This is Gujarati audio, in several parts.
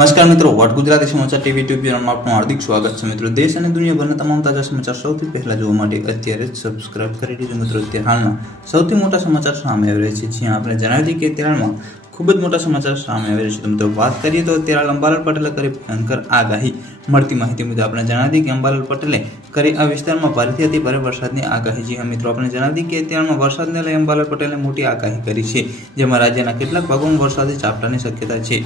નમસ્કાર મિત્રો, વટ ગુજરાતી સમાચાર ટીવી ટ્યુબ ચેનલમાં આપનું હાર્દિક સ્વાગત છે. મિત્રો, દેશ અને દુનિયાભરના તમામ તાજા સમાચાર સૌથી પહેલા જોવા માટે અત્યારે જ સબસ્ક્રાઇબ કરી દીધું મિત્રો. અત્યારે હાલમાં સૌથી મોટા સમાચાર સામે આવી રહ્યા છે, જ્યાં આપણે જણાવી દઈએ કે અત્યારમાં ખૂબ જ મોટા સમાચાર સામે આવી રહ્યા છે. મિત્રો, વાત કરીએ તો અત્યારે અંબાલાલ પટેલે કરી ભયંકર આગાહી. મળતી માહિતી મુજબ આપણે જણાવી દઈએ કે અંબાલાલ પટેલે કરી આ વિસ્તારમાં ભારેથી અતિ ભારે વરસાદની આગાહી. છે મિત્રો, આપણે જણાવી દઈએ કે અત્યારમાં વરસાદને લઈ અંબાલાલ પટેલે મોટી આગાહી કરી છે, જેમાં રાજ્યના કેટલાક ભાગોમાં વરસાદી ઝાપટાની શક્યતા છે.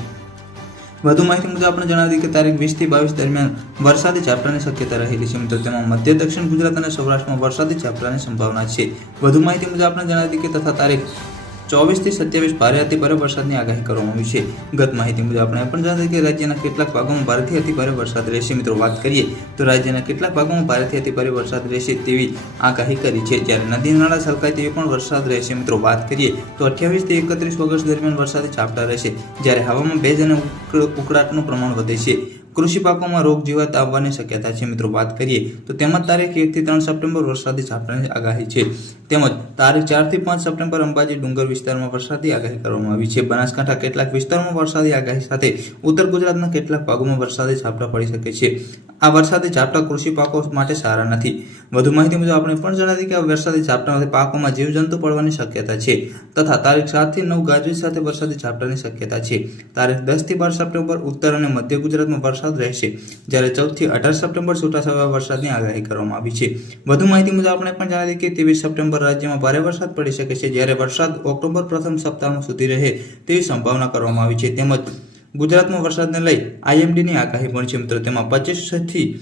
વધુ માહિતી મુજબ આપણે જણાવી કે તારીખ વીસથી બાવીસ દરમિયાન વરસાદી ઝાપટાની શક્યતા રહેલી છે મિત્રો. તેમાં મધ્ય, દક્ષિણ ગુજરાત અને સૌરાષ્ટ્રમાં વરસાદી ઝાપટાની સંભાવના છે. વધુ માહિતી મુજબ આપણે જણાવી કે તથા તારીખ ચોવીસથી સત્યાવીસ ભારે અતિ ભારે વરસાદની આગાહી કરવામાં આવી છે. ગત માહિતી મુજબ આપણે પણ જાણીએ કે રાજ્યના કેટલાક ભાગોમાં ભારેથી અતિ ભારે વરસાદ રહેશે. મિત્રો, વાત કરીએ તો રાજ્યના કેટલાક ભાગોમાં ભારેથી અતિ ભારે વરસાદ રહેશે તેવી આગાહી કરી છે. જ્યારે નદી, નાળા છલકાય તેવી પણ વરસાદ રહેશે. મિત્રો, વાત કરીએ તો અઠ્યાવીસથી એકત્રીસ ઓગસ્ટ દરમિયાન વરસાદી ઝાપટા રહેશે. જ્યારે હવામાં ભેજ અને ઉક- ઉકળાટનું પ્રમાણ વધે છે. કૃષિ પાકોમાં રોગ જીવાત આવવાની શક્યતા છે. મિત્રો, વાત કરીએ તો તેમજ તારીખ એક થી ત્રણ સપ્ટેમ્બર વરસાદી ઝાપટાની આગાહી છે. તેમજ તારીખ ચારથી પાંચ સપ્ટેમ્બર અંબાજી ડુંગર વિસ્તારમાં વરસાદી આગાહી કરવામાં આવી છે. બનાસકાંઠા કેટલાક વિસ્તારોમાં વરસાદી આગાહી સાથે ઉત્તર ગુજરાતના કેટલાક ભાગોમાં વરસાદી ઝાપટા પડી શકે છે. આ વરસાદી ઝાપટા કૃષિ પાકો માટે સારા નથી. વધુ માહિતી મુજબ આપણે પણ જણાવી કે આ વરસાદી ઝાપટામાંથી પાકોમાં જીવજંતુ પડવાની શક્યતા છે તથા તારીખ સાતથી નવ ગાજવીજ સાથે વરસાદી ઝાપટાની શક્યતા છે. તારીખ દસથી બાર સપ્ટેમ્બર ઉત્તર અને મધ્ય ગુજરાતમાં વરસાદ રહેશે. જ્યારે ચૌદથી અઢાર સપ્ટેમ્બર છૂટાછવાયા વરસાદની આગાહી કરવામાં આવી છે. વધુ માહિતી મુજબ આપણે પણ જણાવી કે ત્રેવીસ સપ્ટેમ્બર રાજ્યમાં ભારે વરસાદ પડી શકે છે. જ્યારે વરસાદ ઓક્ટોબર પ્રથમ સપ્તાહ સુધી રહે તેવી સંભાવના કરવામાં આવી છે. તેમજ ગુજરાતમાં વરસાદને લઈ આઈએમડીની આગાહી પણ છે. મિત્રો, તેમાં પચીસથી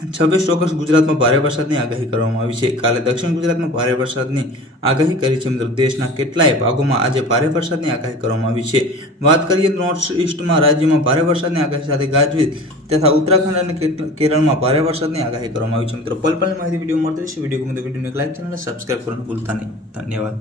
છવ્વીસ ઓગસ્ટ ગુજરાતમાં ભારે વરસાદની આગાહી કરવામાં આવી છે. કાલે દક્ષિણ ગુજરાતમાં ભારે વરસાદની આગાહી કરી છે. મતલબ દેશના કેટલાય ભાગોમાં આજે ભારે વરસાદની આગાહી કરવામાં આવી છે. વાત કરીએ નોર્થ ઇસ્ટમાં રાજ્યમાં ભારે વરસાદની આગાહી સાથે ગાજવીજ તથા ઉત્તરાખંડ અને કેરળમાં ભારે વરસાદની આગાહી કરવામાં આવી છે. મિત્રો પલ પલની માહિતી વીડિયો મળતી રહેશે. વીડિયો ગમે તો વિડીયોને લાઈક ચેનલ સબસ્ક્રાઈબ કરવાનું ભૂલતા નહીં. ધન્યવાદ.